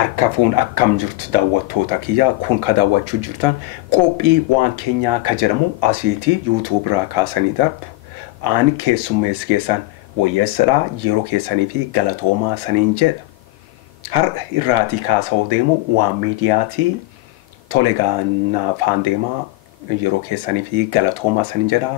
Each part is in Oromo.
Arkafuun akkam jirtu daawwattoota kiyya kun ka daawwachuu jirtan qophii waan keenya ka jedhamu asiitii YouTube irraa kaasanii darbu ani keessummees keessan wayyeessadha yeroo keessanii fi galatoomaa saniin jedha har irraati kaasa'u deemu waan miidiyaati tolegaana faandeemaa yeroo keessanii fi galatoomaa saniin jedha.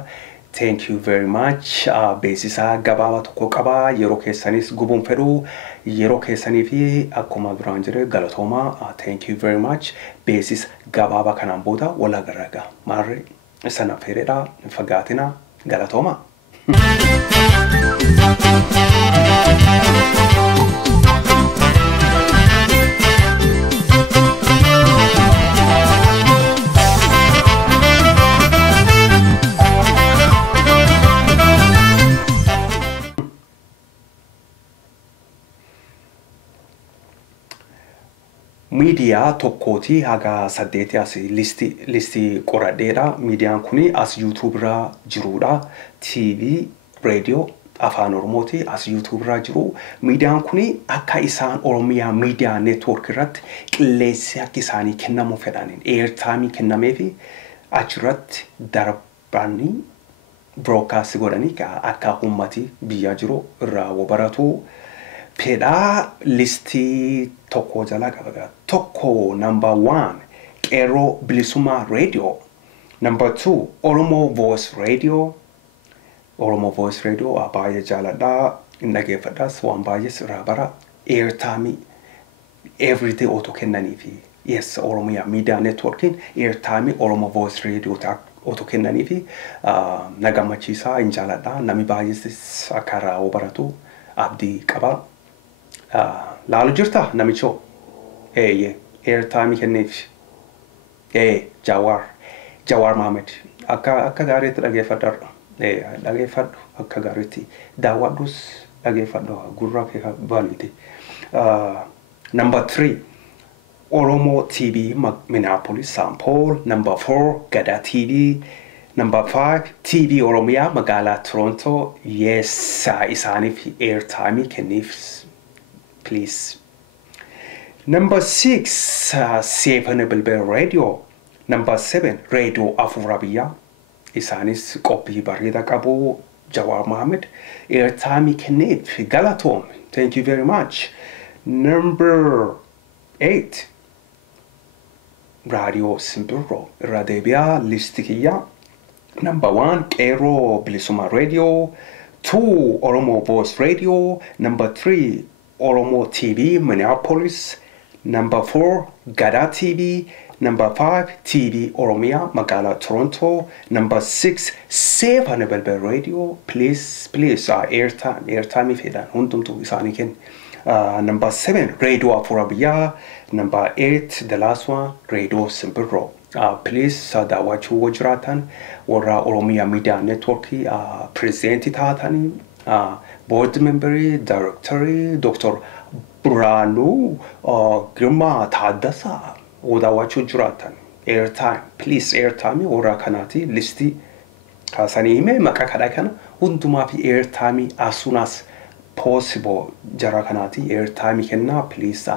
Thank you very much. Beesisa gabaabaa tokko qaba yeroo keessanis gubuun fedhu yeroo keessanii fi akkuma duraan jedhe galatoomaa. Thank you very much. Beesisa gabaabaa kanaan booda wal agarra. Maarree sana fedheedha fagaatina galatoomaa. Media tokkooti haga saddeeti as listi qoradheedha. Meediyaan kuni as YouTube irra jiruudha. TV, radio, afaan Oromooti as YouTube irra jiru. Meediyaan kuni akka isaan Oromiyaa Media Network irratti qilleensii akka isaanii kennamu fedhaniin airtime kennameefi achirratti darbanii broadcast godhanii akka ummati biyya jiru irraa baratu. Peda listi toko jala kabaga. Toko number 1, Qeerroo Bilisummaa Radio. Number 2, Oromo Voice Radio. Oromo Voice Radio baay'ee jaaladha. Dhaggeeffadhas waan baay'ees irraa bara. Airtime everyday auto kennaniifi. Yes, Oromiyaa Media Networking airtime Oromo Voice Radio auto kennaniifi nagammachiisaa hin jaaladha. Nami baay'ees akka irraa baratu abdii qaba. Laalu jirta namicho airtime kenneef Jawar Mohammed akka gaariitti dhaggeeffadhu akka gaariitti daawwadhus dhaggeeffadhu gurra kee bal'ite. Number 3 Oromo TV Minneapolis St. Paul. Number 4 Gada TV. Number 5 TV Oromiyaa magaalaa Toronto. Yes, isaaniif airtime kenneef please. Number 6, Seven Bilbil Radio. Number 7, Radio Afurabiya. Isanis copy barida qabu Jawar Mohammed. Airtime kenneef galatoom. Thank you very much. Number 8, Radio Simbirroo Radebiya Listikiya. Number 1, Qeerroo Bilisummaa Radio. 2, Oromo Voice Radio. Number 3, Oromo TV Minneapolis. Number 4 Gada TV. Number 5 TV Oromiyaa magaalaa Toronto. Number 6 Seven Bilbil Radio. Please airtime fedhan hundumtu isaanii kenni. Number 7 Radio Afurabiyaa. Number 8 the last one Radio Simbirroo. Please daawwachuu jiraatan warra Oromiyaa Media Network president taatanii board member, director, Dr. Branu, Girma Tadasa, daawwachuu jiraatan airtime. Please airtime warra kanaati listi kaasanii hime maqaa kadhaa kana hundumaa fi airtime as soon as possible jara kanaati airtime kenna. Please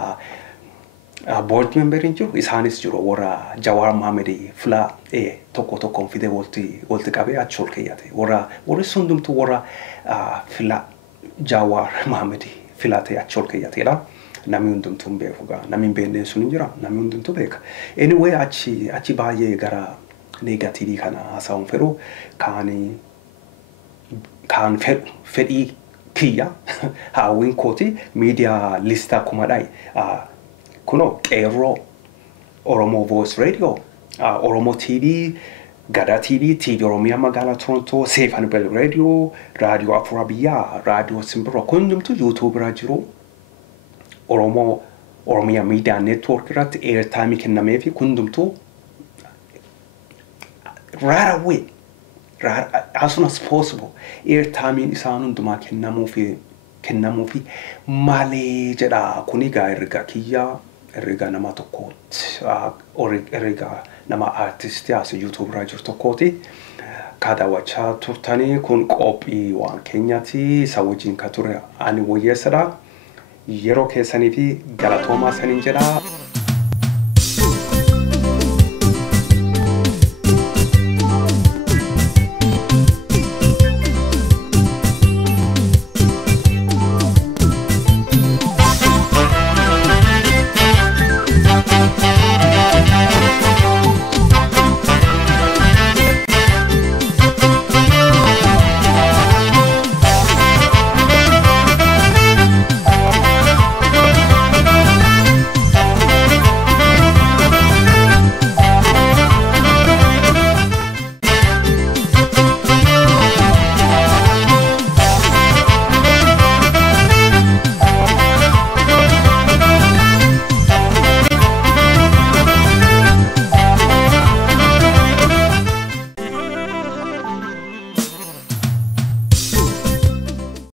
board member jiru isaanis jiru warra Jawar Mohammed fila tokko fide wolti qabe achol keeyate warra hundumtu warra fila Jawar Mohammed filate achol keeyatedha. Nami hundumtu beekuga nami beenne sun jira nami hundumtu beeka. Anyway achi baay'ee gara negative kana haasa'uun fedhu kan fedhii kiyya hawwiin kooti media lista kumadai kuno Qeerroo Oromo Voice Radio, Oromo TV, Gada TV, TV Oromiyaa magaalaa Toronto, Seven Bilbil Radio, Radio Afurabiyaa, Radio Simbirroo hundumtu YouTube irra jiru. Oromiyaa Media Network irratti airtime kennameefi hundumtu right away as soon as possible airtime isaan hundumaa kennamuufi malee jedha kuni gaa erga kiyya erga nama tokkooti erga nama artist as YouTube irra jiru tokkooti kaadaawwachaa turtanii kun qophii waan keenyaati isa wajjin ka ture ani wayyeessadha yeroo keessanii fi galatoomaa saniin jedha